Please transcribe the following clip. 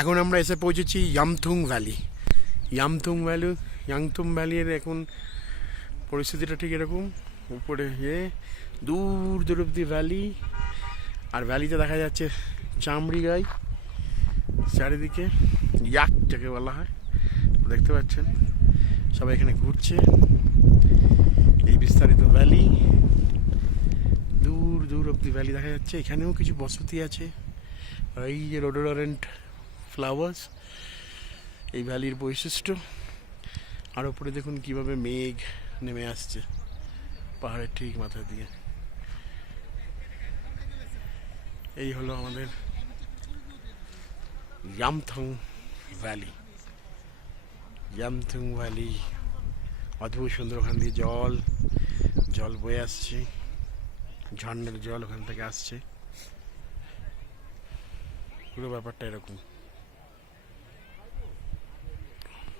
এখন আমরা এসে পৌঁছেছি ইয়ামথুং ভ্যালি। ইয়াংথুং ভ্যালির এখন পরিস্থিতিটা ঠিক এরকম, উপরে দূর দূর অব্দি ভ্যালি, আর ভ্যালিতে দেখা যাচ্ছে চামড়ি গাই চারিদিকে, ইয়াক যাকে বলা হয়, দেখতে পাচ্ছেন সবাই এখানে ঘুরছে। এই বিস্তারিত ভ্যালি, দূর দূর অব্দি ভ্যালি দেখা যাচ্ছে। এখানেও কিছু বসতি আছে, এই যে রোডোডরেন্ট ফ্লাওয়ার্স, এই ভ্যালির বৈশিষ্ট্য। আর উপরে দেখুন কিভাবে মেঘ নেমে আসছে পাহাড়ের ঠিক মাথা দিয়ে। এই হলো আমাদের ইয়ামথুং ভ্যালি। ইয়ামথুং ভ্যালি অদ্ভুত সুন্দর, ওখান দিয়ে জল বয়ে আসছে, ঝর্ণার জল ওখান থেকে আসছে, পুরো ব্যাপারটা এরকম।